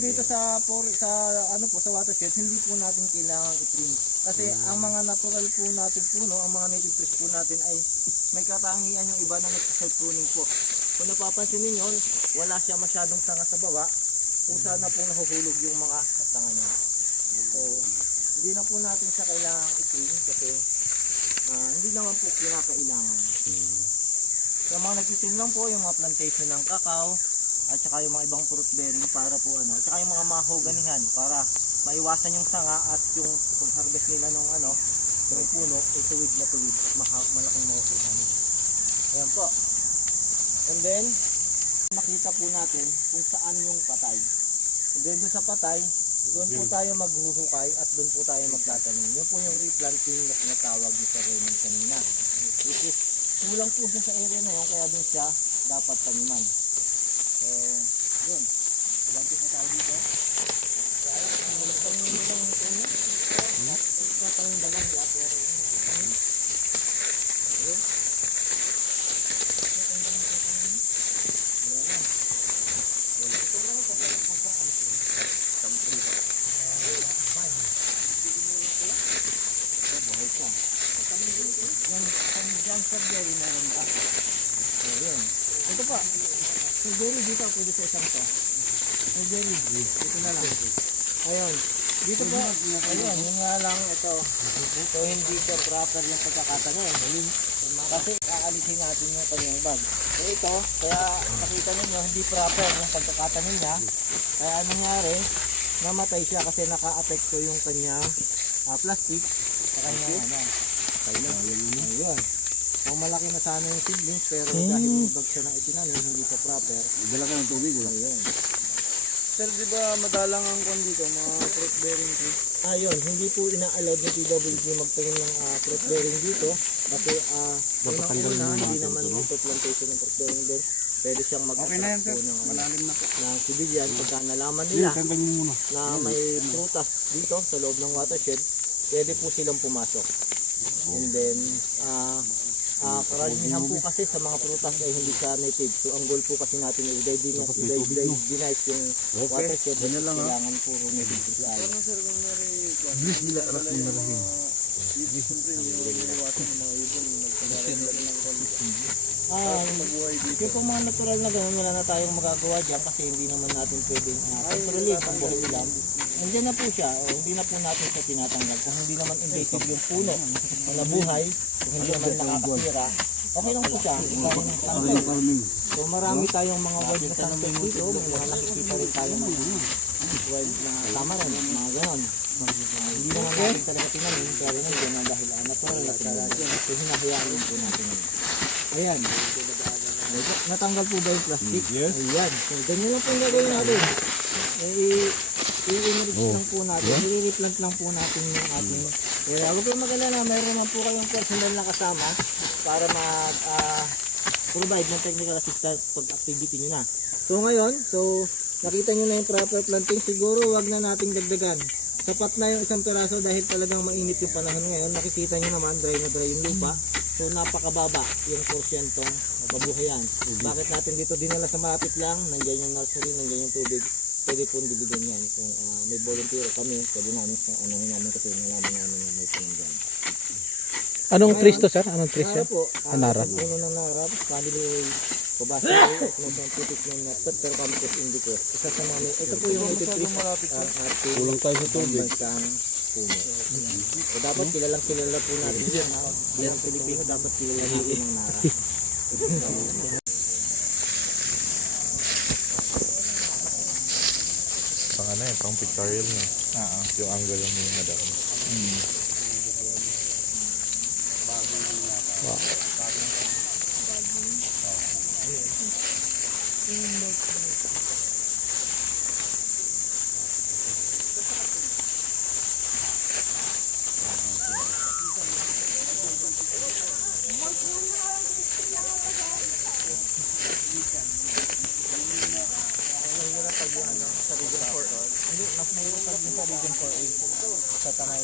dito sa ano po sa watershed, hindi po natin kailangang i-prune. Kasi ang mga natural po natin puno, ang mga native trees po natin ay may katangian yung iba na nagsa-self pruning po. Kung napapansin niyo, wala siya masyadong sanga sa baba. Kung sana po nahuhulog yung mga sanga niya. So, hindi na po natin siya kailangang i-prune kasi hindi naman po kinakailangan. So, mga nagtitim lang po yung mga plantation ng kakao at saka yung mga ibang fruit bearing para po ano, at saka yung mga mahoganihan para maiwasan yung sanga at yung pag-harvest nila ng ano, ng puno, tuwid na tuwid, malaking makukuha nila. Ayan po. And then, makita po natin kung saan yung patay. And then doon sa patay, doon po tayo maghuhukay at doon po tayo magtatanim. Yun po yung replanting na tinatawag ni Sir Raymond kanina. Which is, kulang po siya sa area na yun, kaya doon siya dapat taniman. So, yun. Ilanti po tayo dito. Kaya, kulang po yung ilang ano. Patang yung dalang ya, pero ayun. Yan Sir Jerry, meron ba? Ayun. Ito pa. Sir Jerry, dito pwede sa isang to. Sir Jerry, dito na lang. Ayun. Dito po. Ayun, yun nga lang ito. So hindi ito proper yung pagkakatanim. Kasi aalisin natin yung kanyang bag. So ito, kaya nakita ninyo, hindi proper yung pagkakatanim niya. Kaya anong nangyari? Namatay siya kasi naka-apekto yung kanyang plastic sa kanyang ano. Ayun. So malaki na sana yung seedlings pero dahil ibag siya ng itinanim, hindi siya proper. Dala ka ng tubig, wala? Ayun. Sir, di ba madalang ang kon dito, mga fruit bearing trees? Ayun, hindi po ina-allowed ng PWD magtanim ng fruit bearing dito kasi unang-una, hindi naman ito plantation ng fruit bearing din. Pwede siyang Okay na yan, mag-attract sir. po ng, Malalim na po. ng civilian pagka nalaman nila Tanggal mo muna. na may prutas dito sa loob ng watershed, pwede po silang pumasok. And then, karamihan po kasi sa mga prutas ay hindi siya native. So, ang goal po kasi natin ay i-denize yung watershed. Kailangan puro native trees tayo. Ano sir, kung Bilis nila anak ng malahing. siyempre yung iwasan ng mga ibon, nagpapalaglag ng kon. Mabuhay dito. Yung pong mga natural na gano'n, wala na tayong magagawa dyan kasi hindi naman natin pwedeng controlin ang buhay lang. Nandiyan na po siya, o hindi na po natin siya tinatanggal. Kung hindi naman invasive yung puno na nabuhay, kung hindi naman nakakasira, okay lang po siya. So marami tayong mga wild na sunset dito, may mga nakikita rin tayo mga wild na tamarin, mga gano'n. Hindi naman natin talaga tinamin, pero nandiyan na dahil natural na talaga. So hinahayaan din po natin yun. Ayan. Natanggal po ba yung plastic? Yes. Ayan. So, ganyan lang po yung gagawin natin. I-enrich lang po natin. I-replant lang po natin yung ating. Kaya huwag kayong mag-alala. Mayroon naman po kayong personal na kasama para mag-provide ng technical assistance pag-activity nyo na. So ngayon, nakita nyo na yung proper planting. Siguro wag na nating dagdagan. Sapat na yung isang piraso dahil talagang mainit yung panahon ngayon. Nakikita nyo naman, dry na dry yung lupa. So napakababa yung porsyentong mabuhayan. Bakit natin dito dinala sa malapit lang? Nandiyan yung nursery, nandiyan yung tubig. Pwede po dibigyan yan. Kung may volunteer kami, pwede namin sa namin kasi nalaman namin na may pinagyan. Anong trees to, sir? Anong trees yan? Po, Narab. Puno ng narab, family Pabasa ko, scientific name na Pterocamphus indicus. Isa sa mga, ito po yung native trees ating Kulang tayo sa tubig. pambansang puno. So dapat kilala po natin yan. Bilang Pilipino, dapat kilala natin ng narab. Pang ano eh, pang pictorial na. Yung angle yung madami. Sa Region 4, hindi, mas may sa Region 4 sa Tangay.